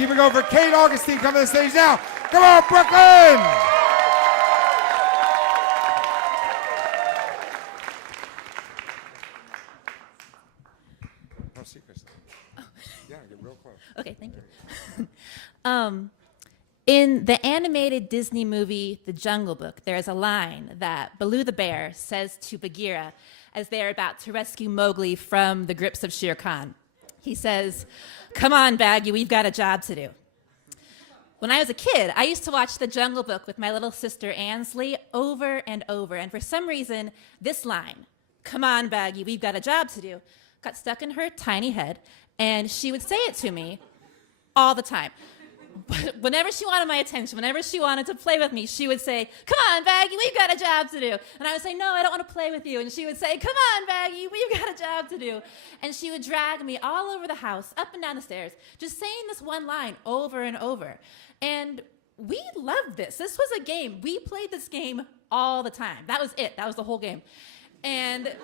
Keep it going for Kate Augustine coming to the stage now. Come on, Brooklyn! Oh, see, Kristen. Yeah, get real close. Okay, thank you. In the animated Disney movie, The Jungle Book, there is a line that Baloo the bear says to Bagheera as they're about to rescue Mowgli from the grips of Shere Khan. He says, "Come on, Baggy, we've got a job to do." When I was a kid, I used to watch The Jungle Book with my little sister Ansley over and over, and for some reason, this line, "Come on, Baggy, we've got a job to do," got stuck in her tiny head, and she would say it to me all the time. But whenever she wanted my attention, whenever she wanted to play with me, she would say, "Come on, Baggy, we've got a job to do." And I would say, "No, I don't want to play with you." And she would say, "Come on, Baggy, we've got a job to do." And she would drag me all over the house, up and down the stairs, just saying this one line over and over. And we loved this. This was a game. We played this game all the time. That was it. That was the whole game. And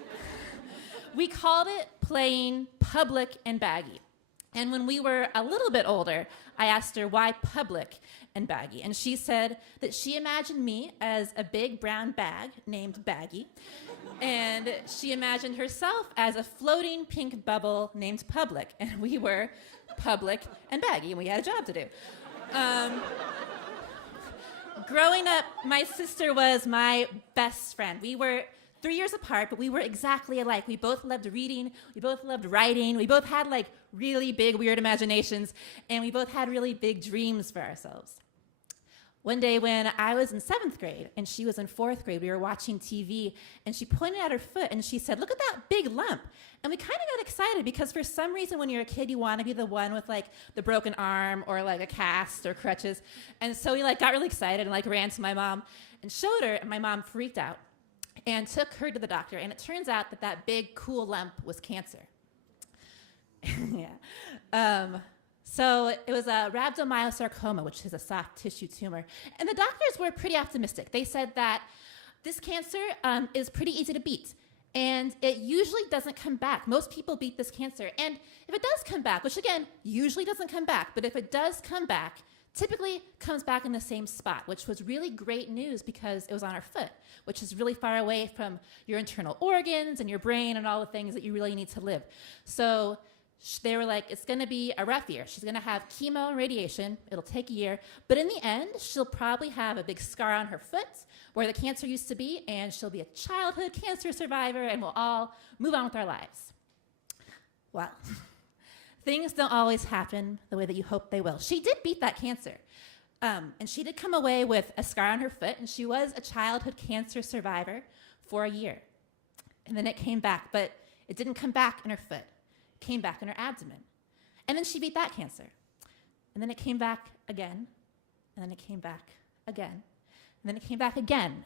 we called it playing Public and Baggy. And when we were a little bit older, I asked her why Public and Baggy. And she said that she imagined me as a big brown bag named Baggy. And she imagined herself as a floating pink bubble named Public. And we were Public and Baggy, and we had a job to do. Growing up, my sister was my best friend. We were 3 years apart, but we were exactly alike. We both loved reading, we both loved writing, we both had like really big, weird imaginations, and we both had really big dreams for ourselves. One day when I was in 7th grade and she was in 4th grade, we were watching TV, and she pointed at her foot and she said, "Look at that big lump." And we kind of got excited because for some reason when you're a kid, you want to be the one with like the broken arm or like a cast or crutches. And so we like got really excited and like ran to my mom and showed her, and my mom freaked out and took her to the doctor. And it turns out that that big, cool lump was cancer. Yeah. So it was a rhabdomyosarcoma, which is a soft tissue tumor. And the doctors were pretty optimistic. They said that this cancer is pretty easy to beat. And it usually doesn't come back. Most people beat this cancer. And if it does come back, which again, usually doesn't come back, but if it does come back, typically comes back in the same spot, which was really great news because it was on our foot, which is really far away from your internal organs and your brain and all the things that you really need to live. So they were like, it's going to be a rough year. She's going to have chemo and radiation. It'll take a year. But in the end, she'll probably have a big scar on her foot where the cancer used to be, and she'll be a childhood cancer survivor, and we'll all move on with our lives. Well, things don't always happen the way that you hope they will. She did beat that cancer. And she did come away with a scar on her foot, and she was a childhood cancer survivor for a year. And then it came back, but it didn't come back in her foot. It came back in her abdomen. And then she beat that cancer. And then it came back again, and then it came back again, and then it came back again.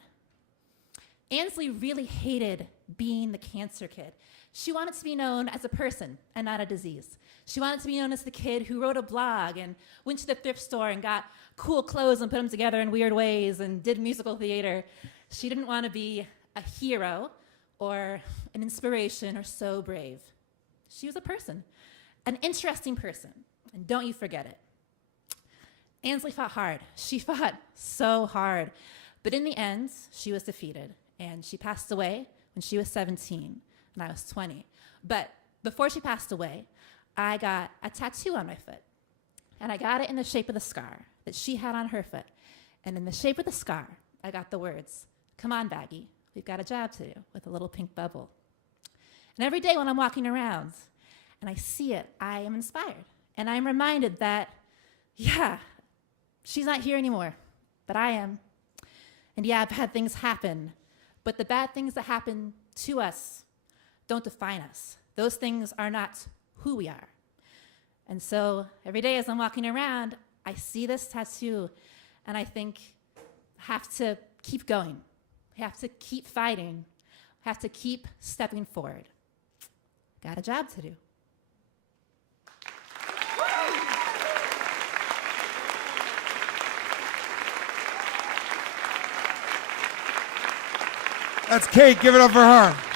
Ansley really hated being the cancer kid. She wanted to be known as a person and not a disease. She wanted to be known as the kid who wrote a blog and went to the thrift store and got cool clothes and put them together in weird ways and did musical theater. She didn't want to be a hero or an inspiration or so brave. She was a person, an interesting person, and don't you forget it. Ansley fought hard. She fought so hard. But in the end, she was defeated, and she passed away when she was 17, and I was 20. But before she passed away, I got a tattoo on my foot, and I got it in the shape of the scar that she had on her foot. And in the shape of the scar, I got the words, "Come on, Baggy, we've got a job to do," with a little pink bubble. And every day when I'm walking around and I see it, I am inspired. And I'm reminded that, yeah, she's not here anymore, but I am. And yeah, bad things happen, but the bad things that happen to us don't define us. Those things are not who we are. And so every day as I'm walking around, I see this tattoo and I think, I have to keep going. I have to keep fighting. I have to keep stepping forward. Got a job to do. That's Kate. Give it up for her.